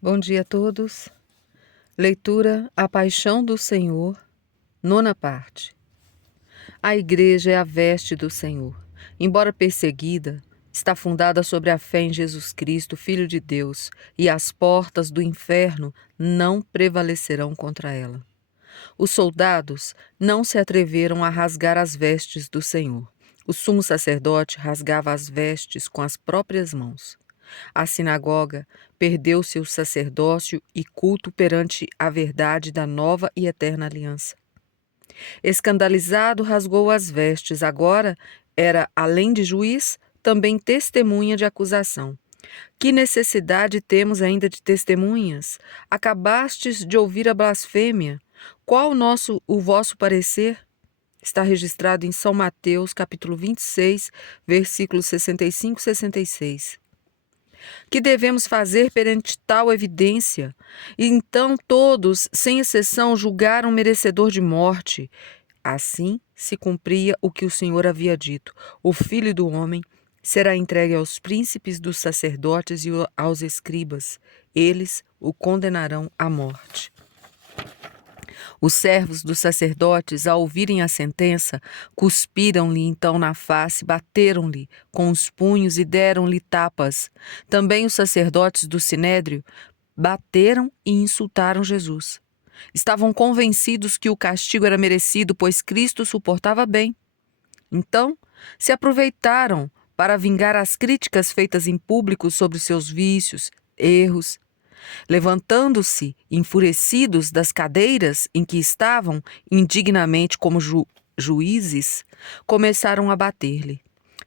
Bom dia a todos. Leitura A Paixão do Senhor, nona parte. A Igreja é a veste do Senhor. Embora perseguida, está fundada sobre a fé em Jesus Cristo, Filho de Deus, e as portas do inferno não prevalecerão contra ela. Os soldados não se atreveram a rasgar as vestes do Senhor. O sumo sacerdote rasgava as vestes com as próprias mãos. A sinagoga perdeu seu sacerdócio e culto perante a verdade da nova e eterna aliança. Escandalizado, rasgou as vestes. Agora era, além de juiz, também testemunha de acusação. Que necessidade temos ainda de testemunhas? Acabastes de ouvir a blasfêmia. Qual o vosso parecer? Está registrado em São Mateus, capítulo 26, versículos 65 e 66. Que devemos fazer perante tal evidência? E então todos, sem exceção, julgaram merecedor de morte. Assim se cumpria o que o Senhor havia dito: o Filho do Homem será entregue aos príncipes dos sacerdotes e aos escribas. Eles o condenarão à morte. Os servos dos sacerdotes, ao ouvirem a sentença, cuspiram-lhe então na face, bateram-lhe com os punhos e deram-lhe tapas. Também os sacerdotes do Sinédrio bateram e insultaram Jesus. Estavam convencidos que o castigo era merecido, pois Cristo suportava bem. Então, se aproveitaram para vingar as críticas feitas em público sobre seus vícios, erros. Levantando-se, enfurecidos das cadeiras em que estavam, indignamente como juízes, começaram a bater-lhe.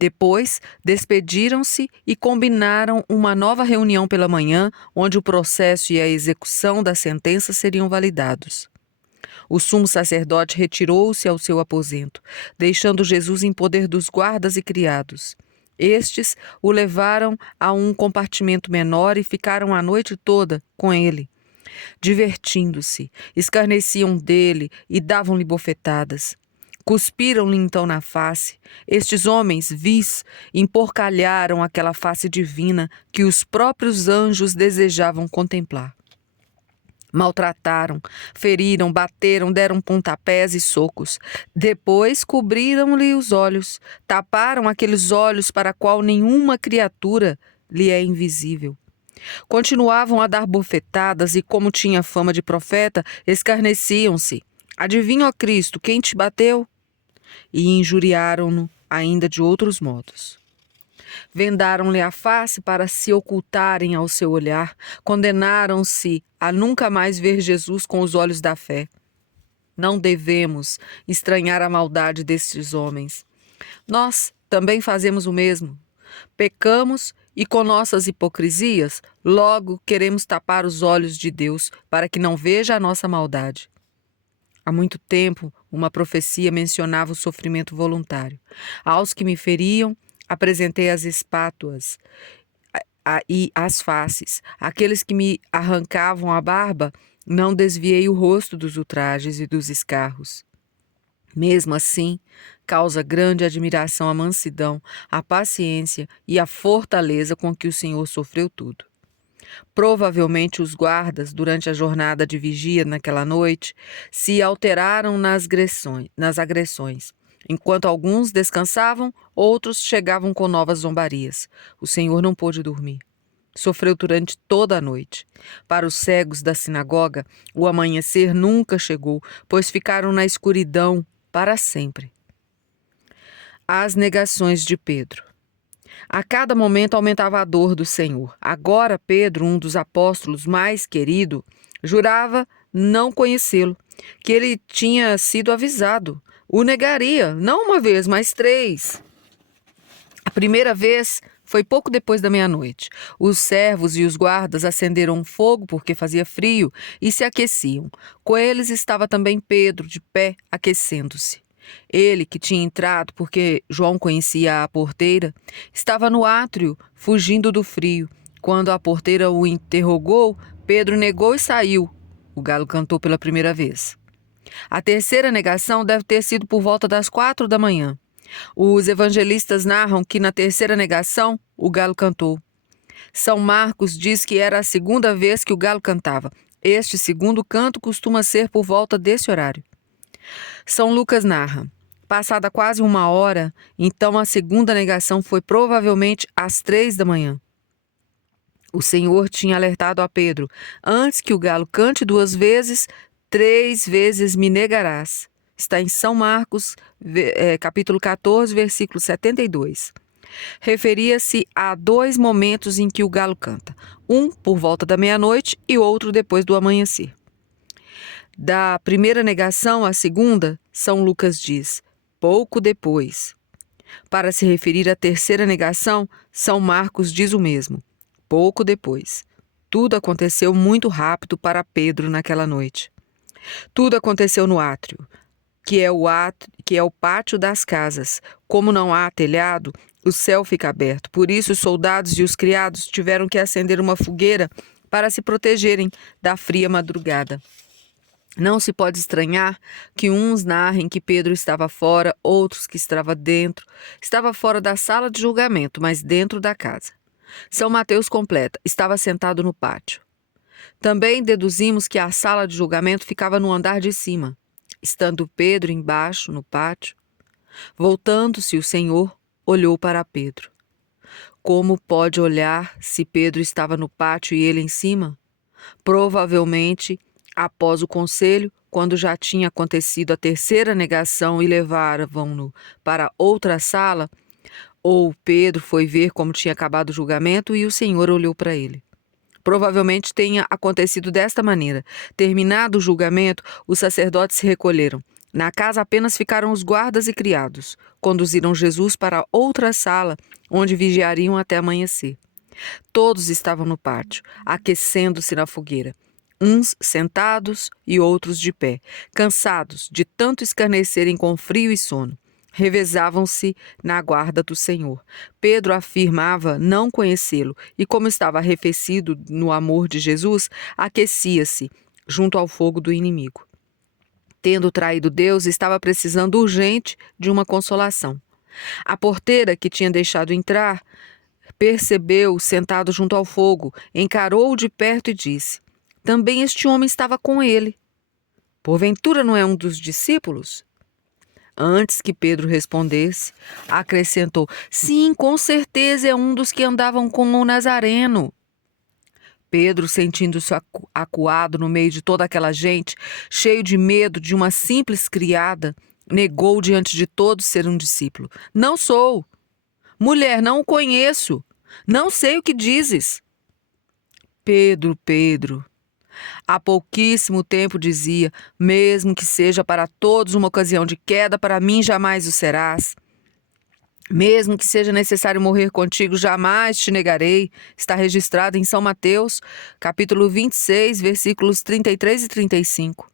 Depois, despediram-se e combinaram uma nova reunião pela manhã, onde o processo e a execução da sentença seriam validados. O sumo sacerdote retirou-se ao seu aposento, deixando Jesus em poder dos guardas e criados. Estes o levaram a um compartimento menor e ficaram a noite toda com ele, divertindo-se, escarneciam dele e davam-lhe bofetadas. Cuspiram-lhe então na face. Estes homens vis emporcalharam aquela face divina que os próprios anjos desejavam contemplar. Maltrataram, feriram, bateram, deram pontapés e socos. Depois cobriram-lhe os olhos, taparam aqueles olhos para qual nenhuma criatura lhe é invisível. Continuavam a dar bofetadas e, como tinha fama de profeta, escarneciam-se. Adivinha, ó Cristo, quem te bateu? E injuriaram-no ainda de outros modos. Vendaram-lhe a face para se ocultarem ao seu olhar, condenaram-se a nunca mais ver Jesus com os olhos da fé. Não devemos estranhar a maldade destes homens. Nós também fazemos o mesmo. Pecamos e, com nossas hipocrisias, logo queremos tapar os olhos de Deus para que não veja a nossa maldade. Há muito tempo, uma profecia mencionava o sofrimento voluntário. Aos que me feriam, apresentei as espátuas e as faces. Aqueles que me arrancavam a barba, não desviei o rosto dos ultrajes e dos escarros. Mesmo assim, causa grande admiração a mansidão, a paciência e a fortaleza com que o Senhor sofreu tudo. Provavelmente os guardas, durante a jornada de vigia naquela noite, se alteraram nas agressões. Enquanto alguns descansavam, outros chegavam com novas zombarias. O Senhor não pôde dormir. Sofreu durante toda a noite. Para os cegos da sinagoga, o amanhecer nunca chegou, pois ficaram na escuridão para sempre. As negações de Pedro. A cada momento aumentava a dor do Senhor. Agora Pedro, um dos apóstolos mais querido, jurava não conhecê-lo, que ele tinha sido avisado. O negaria, não uma vez, mas 3. A primeira vez foi pouco depois da meia-noite. Os servos e os guardas acenderam um fogo porque fazia frio e se aqueciam. Com eles estava também Pedro, de pé, aquecendo-se. Ele, que tinha entrado porque João conhecia a porteira, estava no átrio, fugindo do frio. Quando a porteira o interrogou, Pedro negou e saiu. O galo cantou pela primeira vez. A terceira negação deve ter sido por volta das 4 da manhã. Os evangelistas narram que na terceira negação o galo cantou. São Marcos diz que era a segunda vez que o galo cantava. Este segundo canto costuma ser por volta desse horário. São Lucas narra: passada quase 1 hora, então a segunda negação foi provavelmente às 3 da manhã. O Senhor tinha alertado a Pedro: antes que o galo cante 2 vezes, 3 vezes me negarás. Está em São Marcos, capítulo 14, versículo 72. Referia-se a 2 momentos em que o galo canta, um por volta da meia-noite e outro depois do amanhecer. Da primeira negação à segunda, São Lucas diz: pouco depois. Para se referir à terceira negação, São Marcos diz o mesmo: pouco depois. Tudo aconteceu muito rápido para Pedro naquela noite. Tudo aconteceu no átrio, que é o pátio das casas. Como não há telhado, o céu fica aberto. Por isso, os soldados e os criados tiveram que acender uma fogueira para se protegerem da fria madrugada. Não se pode estranhar que uns narrem que Pedro estava fora, outros que estava dentro. Estava fora da sala de julgamento, mas dentro da casa. São Mateus completa: estava sentado no pátio. Também deduzimos que a sala de julgamento ficava no andar de cima, estando Pedro embaixo, no pátio. Voltando-se, o Senhor olhou para Pedro. Como pode olhar se Pedro estava no pátio e ele em cima? Provavelmente, após o conselho, quando já tinha acontecido a terceira negação e levaram-no para outra sala, ou Pedro foi ver como tinha acabado o julgamento e o Senhor olhou para ele. Provavelmente tenha acontecido desta maneira. Terminado o julgamento, os sacerdotes se recolheram. Na casa apenas ficaram os guardas e criados. Conduziram Jesus para outra sala, onde vigiariam até amanhecer. Todos estavam no pátio, aquecendo-se na fogueira. Uns sentados e outros de pé, cansados de tanto escarnecerem com frio e sono. Revezavam-se na guarda do Senhor. Pedro afirmava não conhecê-lo e, como estava arrefecido no amor de Jesus, aquecia-se junto ao fogo do inimigo. Tendo traído Deus, estava precisando urgente de uma consolação. A porteira que tinha deixado entrar percebeu-o sentado junto ao fogo, encarou-o de perto e disse: também este homem estava com ele. Porventura não é um dos discípulos? Antes que Pedro respondesse, acrescentou: sim, com certeza é um dos que andavam com o Nazareno. Pedro, sentindo-se acuado no meio de toda aquela gente, cheio de medo de uma simples criada, negou diante de todos ser um discípulo. Não sou. Mulher, não o conheço. Não sei o que dizes. Pedro, Pedro. Há pouquíssimo tempo dizia: mesmo que seja para todos uma ocasião de queda, para mim jamais o serás. Mesmo que seja necessário morrer contigo, jamais te negarei. Está registrado em São Mateus, capítulo 26, versículos 33 e 35.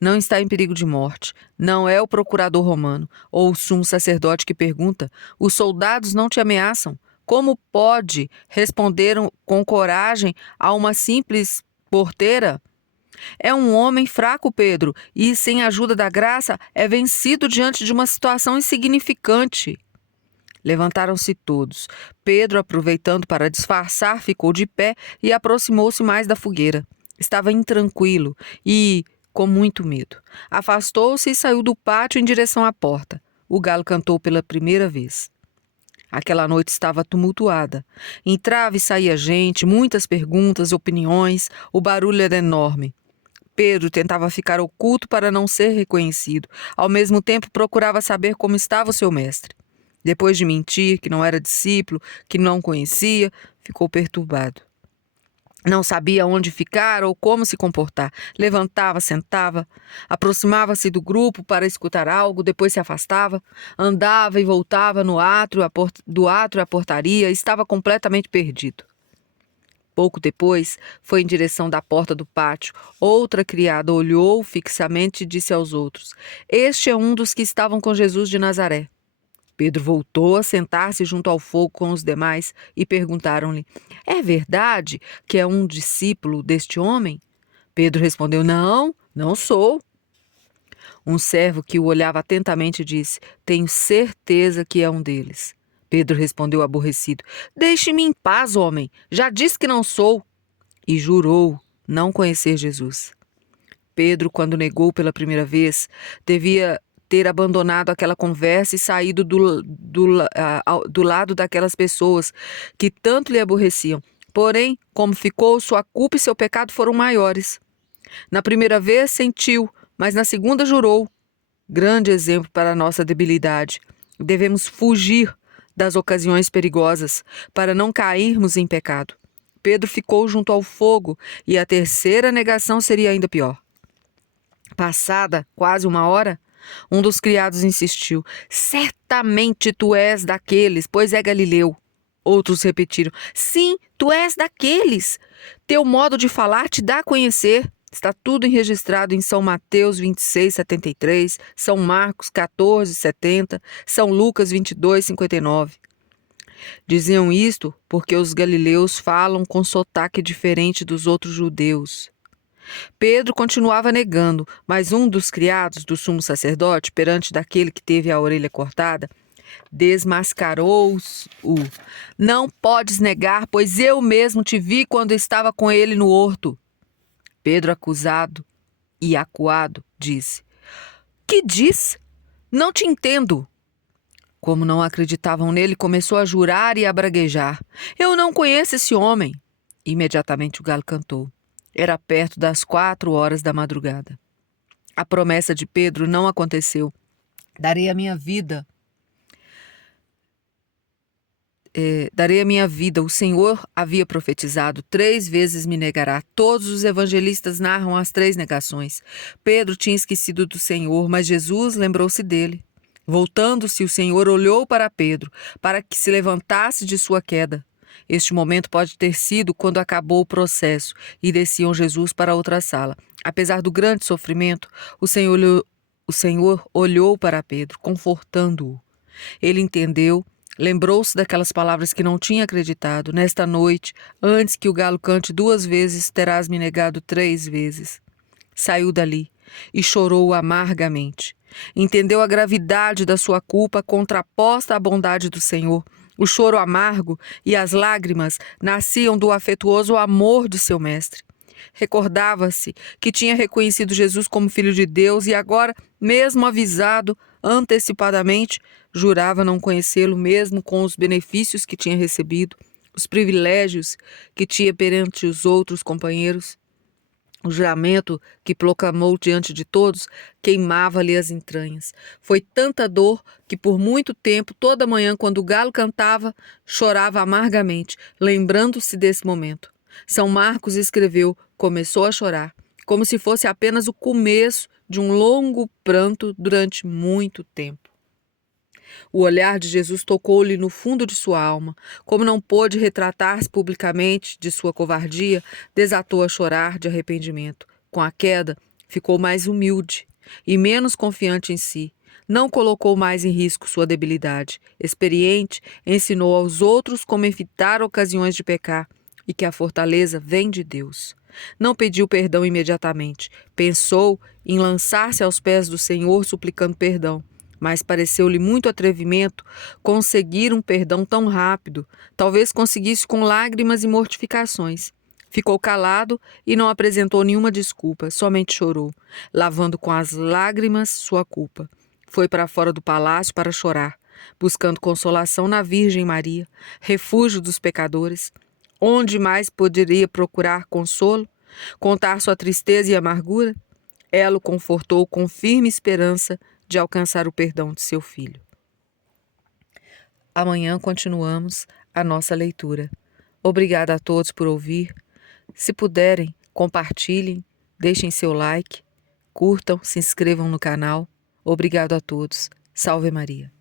Não está em perigo de morte. Não é o procurador romano ou o sumo sacerdote que pergunta: os soldados não te ameaçam? Como pode responder com coragem a uma simples porteira? É um homem fraco, Pedro, e sem a ajuda da graça é vencido diante de uma situação insignificante. Levantaram-se todos. Pedro, aproveitando para disfarçar, ficou de pé e aproximou-se mais da fogueira. Estava intranquilo e com muito medo. Afastou-se e saiu do pátio em direção à porta. O galo cantou pela primeira vez. Aquela noite estava tumultuada. Entrava e saía gente, muitas perguntas, opiniões, o barulho era enorme. Pedro tentava ficar oculto para não ser reconhecido. Ao mesmo tempo, procurava saber como estava o seu mestre. Depois de mentir que não era discípulo, que não conhecia, ficou perturbado. Não sabia onde ficar ou como se comportar. Levantava, sentava, aproximava-se do grupo para escutar algo, depois se afastava, andava e voltava no átrio, do átrio à portaria, estava completamente perdido. Pouco depois, foi em direção da porta do pátio. Outra criada olhou fixamente e disse aos outros: este é um dos que estavam com Jesus de Nazaré. Pedro voltou a sentar-se junto ao fogo com os demais e perguntaram-lhe: é verdade que é um discípulo deste homem? Pedro respondeu: não, não sou. Um servo que o olhava atentamente disse: tenho certeza que é um deles. Pedro respondeu aborrecido: Deixe-me em paz, homem. Já disse que não sou. E jurou não conhecer Jesus. Pedro, quando negou pela primeira vez, devia ter abandonado aquela conversa e saído do lado daquelas pessoas que tanto lhe aborreciam. Porém, como ficou, sua culpa e seu pecado foram maiores. Na primeira vez sentiu, mas na segunda jurou. Grande exemplo para a nossa debilidade. Devemos fugir das ocasiões perigosas para não cairmos em pecado. Pedro ficou junto ao fogo e a terceira negação seria ainda pior. Passada quase uma hora, um dos criados insistiu: Certamente tu és daqueles, pois é Galileu. Outros repetiram: Sim, tu és daqueles. Teu modo de falar te dá a conhecer. Está tudo registrado em São Mateus 26, 73, São Marcos 14, 70, São Lucas 22, 59. Diziam isto porque os galileus falam com sotaque diferente dos outros judeus. Pedro continuava negando, mas um dos criados do sumo sacerdote, perante daquele que teve a orelha cortada, desmascarou-o. Não podes negar, pois eu mesmo te vi quando estava com ele no horto. Pedro, acusado e acuado, disse: Que diz? Não te entendo. Como não acreditavam nele, começou a jurar e a braguejar: Eu não conheço esse homem. Imediatamente o galo cantou. Era perto das 4 horas da madrugada. A promessa de Pedro não aconteceu. Darei a minha vida. O Senhor havia profetizado: 3 vezes me negará. Todos os evangelistas narram as 3 negações. Pedro tinha esquecido do Senhor, mas Jesus lembrou-se dele. Voltando-se, o Senhor olhou para Pedro, para que se levantasse de sua queda. Este momento pode ter sido quando acabou o processo e desciam Jesus para outra sala. Apesar do grande sofrimento, o Senhor olhou para Pedro, confortando-o. Ele entendeu. Lembrou-se daquelas palavras que não tinha acreditado. Nesta noite, antes que o galo cante 2 vezes, terás me negado 3 vezes. Saiu dali e chorou amargamente. Entendeu a gravidade da sua culpa contraposta à bondade do Senhor. O choro amargo e as lágrimas nasciam do afetuoso amor de seu mestre. Recordava-se que tinha reconhecido Jesus como Filho de Deus e agora, mesmo avisado antecipadamente, jurava não conhecê-lo, mesmo com os benefícios que tinha recebido, os privilégios que tinha perante os outros companheiros. O juramento que proclamou diante de todos queimava-lhe as entranhas. Foi tanta dor que por muito tempo, toda manhã, quando o galo cantava, chorava amargamente, lembrando-se desse momento. São Marcos escreveu: começou a chorar, como se fosse apenas o começo de um longo pranto durante muito tempo. O olhar de Jesus tocou-lhe no fundo de sua alma. Como não pôde retratar-se publicamente de sua covardia, desatou a chorar de arrependimento. Com a queda, ficou mais humilde e menos confiante em si. Não colocou mais em risco sua debilidade. Experiente, ensinou aos outros como evitar ocasiões de pecar e que a fortaleza vem de Deus. Não pediu perdão imediatamente. Pensou em lançar-se aos pés do Senhor suplicando perdão. Mas pareceu-lhe muito atrevimento conseguir um perdão tão rápido. Talvez conseguisse com lágrimas e mortificações. Ficou calado e não apresentou nenhuma desculpa, somente chorou, lavando com as lágrimas sua culpa. Foi para fora do palácio para chorar, buscando consolação na Virgem Maria, refúgio dos pecadores. Onde mais poderia procurar consolo? Contar sua tristeza e amargura? Ela o confortou com firme esperança de alcançar o perdão de seu filho. Amanhã continuamos a nossa leitura. Obrigada a todos por ouvir. Se puderem, compartilhem, deixem seu like, curtam, se inscrevam no canal. Obrigado a todos. Salve Maria.